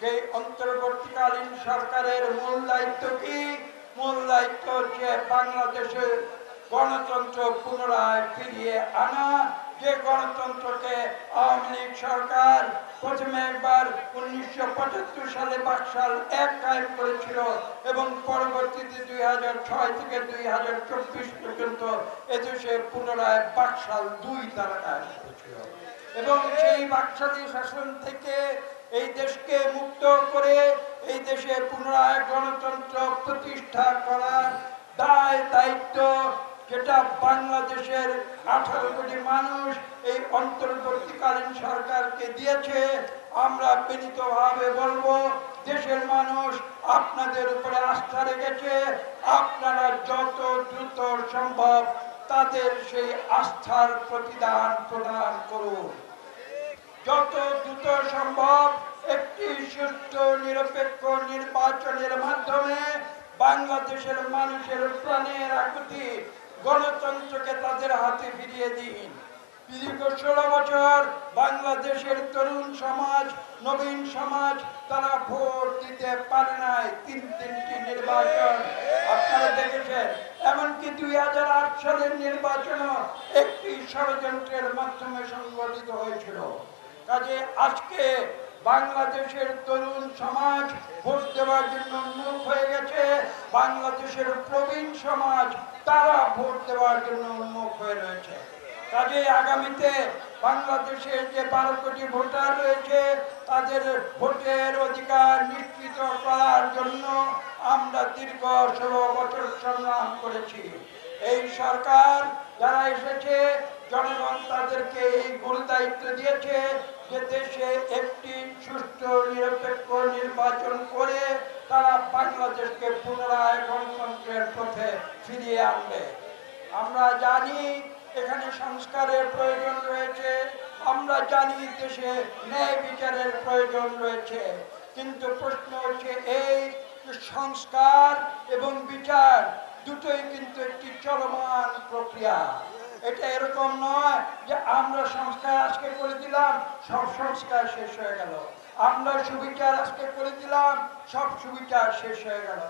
সেই অন্তর্বর্তীকালীন সরকারের মূল দায়িত্ব কি? মূল দায়িত্ব হচ্ছে বাংলাদেশের গণতন্ত্র পুনরায় ফিরিয়ে আনা। যে গণতন্ত্রকে আওয়ামী লীগ সরকার প্রথমে একবার 1975 সালে বাকশাল 1 কায়েম করেছিল এবং পরবর্তীতে 2006 থেকে 2024 পর্যন্ত এদেশে পুনরায় বাকশাল 2 তারা কায়েম করেছিল এবং সেই বাকশালী শাসন থেকে এই দেশকে মুক্ত করে এই দেশে পুনরায় গণতন্ত্র প্রতিষ্ঠা করার দায়িত্ব যেটা বাংলাদেশের 18 কোটি মানুষ এই অন্তর্বর্তীকালীন সরকারকে দিয়েছে। আমরা বিনীতভাবে বলবো, দেশের মানুষ আপনাদের উপরে আস্থা রেখেছে। আপনারা যত দ্রুত সম্ভব তাদের সেই আস্থার প্রতিদান প্রদান করুন। যত দ্রুত সম্ভব একটি সুষ্ঠু নিরপেক্ষ নির্বাচনের মাধ্যমে বাংলাদেশের মানুষের প্রাণের আকুতি গণতন্ত্রকে তাদের হাতে ফিরিয়ে দিন। দীর্ঘ 16 বছর বাংলাদেশের তরুণ সমাজ, নবীন সমাজ তারা ভোট দিতে পারে নাই। তিনটি নির্বাচন আপনারা দেখেছেন। এমনকি 2008 সালের নির্বাচনও একটি ষড়যন্ত্রের মাধ্যমে সংগঠিত হয়েছিল। কাজে আজকে বাংলাদেশের তরুণ সমাজ ভোট দেওয়ার জন্য উন্মুখ হয়ে গেছে। বাংলাদেশের প্রবীণ সমাজ তারা ভোট দেওয়ার জন্য উন্মুখ হয়ে রয়েছে। কাজে আগামীতে বাংলাদেশের যে 12 কোটি ভোটার রয়েছে তাদের ভোটের অধিকার নিশ্চিত করার জন্য আমরা দীর্ঘ 16 বছর সংগ্রাম করেছি। এই সরকার যারা এসেছে, জনগণ তাদেরকে এই গুরু দায়িত্ব দিয়েছে যে দেশে একটি সুষ্ঠু নিরপেক্ষ নির্বাচন করে তারা বাংলাদেশকে পুনরায় গণতন্ত্রের পথে ফিরিয়ে আনবে। আমরা জানি এখানে সংস্কারের প্রয়োজন রয়েছে, আমরা জানি দেশে ন্যায় বিচারের প্রয়োজন রয়েছে, কিন্তু প্রশ্ন হচ্ছে এই সংস্কার এবং বিচার দুটোই কিন্তু একটি চলমান প্রক্রিয়া। এটা এরকম নয় যে আমরা সংস্কার আজকে করে দিলাম সব সংস্কার শেষ হয়ে গেল, আমরা সুবিচার আজকে করে দিলাম সব সুবিচার শেষ হয়ে গেল।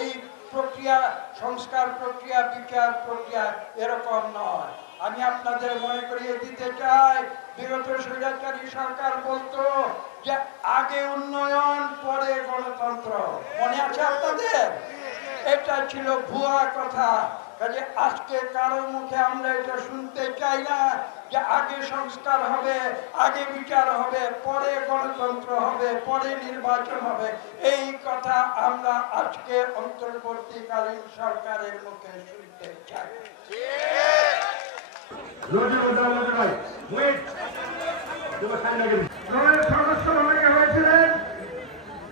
এই প্রক্রিয়া, সংস্কার প্রক্রিয়া, বিচার প্রক্রিয়া এরকম নয়। আমি আপনাদের মনে করিয়ে দিতে চাই, বিগত স্বৈরাচারী সরকার বলতো যে আগে উন্নয়ন পরে গণতন্ত্র। মনে আছে আপনাদের? এটা ছিল ভুয়া কথা। কাজে আজকে কারোর মুখে আমরা এটা শুনতে চাই না যে আগে সংস্কার হবে, আগে বিচার হবে, পরে গণতন্ত্র হবে, পরে নির্বাচন হবে। এই কথা আমরা আজকে অন্তর্বর্তীকালীন সরকারের মুখে শুনতে চাই।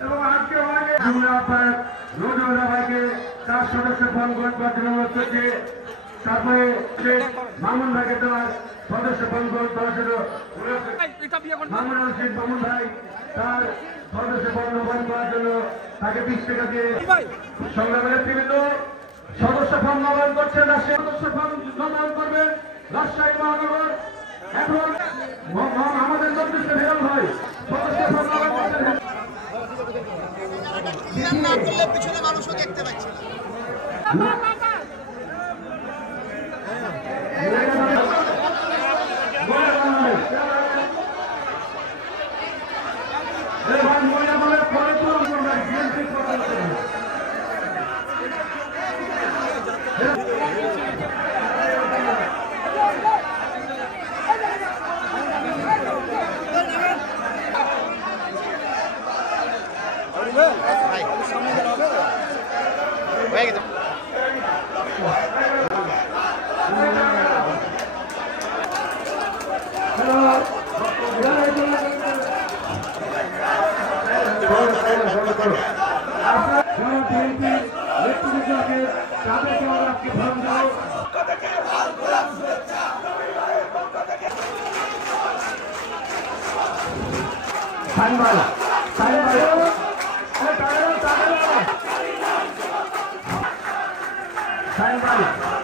এবং আজকে অনেকে ভাইকে 4 সদস্য ফোন অনুরোধ করছে। তারপরে মামুন ভাইকে দেওয়ার সদস্য ফোন দেওয়ার জন্য মামুন রশিদ মামুন ভাই তার সদস্য ফোন করার জন্য তাকে 20 টাকা দিয়ে সংগ্রামের নেতৃবৃন্দ সদস্য ফোন নবায়ন করছেন। রাজশাহী সদস্য ফোন নবায়ন করবেন রাজশাহী মহানগর। এখন আমাদের নোটিশে ফেরত হয় সদস্য ফোন নবায়ন করছেন। না করলে পিছনে মানুষও দেখতে পাচ্ছি না। Bye.